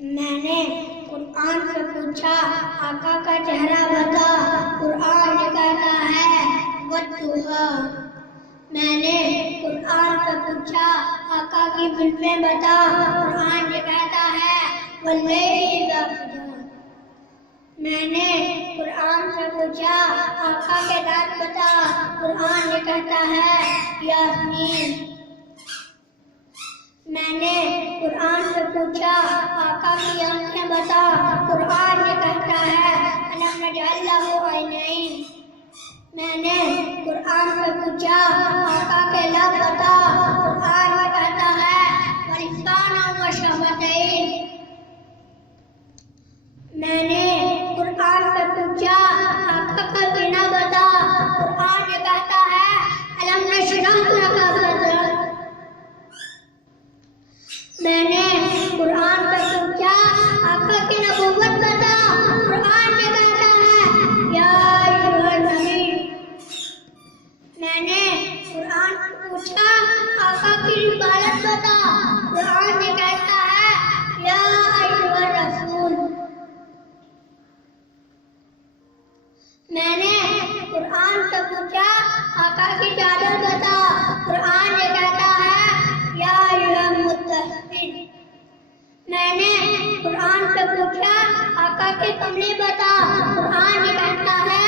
میں نے قرآن سے پوچھا آقا کا چہرہ بتا، قرآن یہ کہتا ہے والضحیٰ۔ میں نے قرآن سے پوچھا آقا کی زلفیں بتا، قرآن یہ کہتا ہے واللیل اذا سجی۔ میں نے قرآن سے پوچھا آقا کے دانت بتا، قرآن یہ کہتا ہے یاسمین۔ میں نے قرآن سے پوچھا آقا کی آنکھیں بتا، قرآن یہ کہتا ہے الم نجعل لہ عینین۔ میں نے قرآن سے پوچھا آقا کے لب بتا، قرآن یہ کہتا ہے ولسانا وشفتین۔ میں نے قرآن سے پوچھا آقا کا سینہ بتا، قرآن یہ کہتا ہے الم نشرح لک صدرک۔ میں نے قرآن سے پوچھا آقا کی نبوت بتا، قرآن یہ کہتا ہے یا ایھا النبی۔ میں نے قرآن سے پوچھا آقا کی رسالت بتا، قرآن یہ کہتا ہے یا ایھا الرسول۔ میں نے قرآن سے پوچھا آقا کی چادر بتا، قرآن یہ کہتا ہے یا ایھا المدثر۔ میں نے قرآن سے پوچھا آقا کے کملی بتا، قرآن یہ کہتا ہے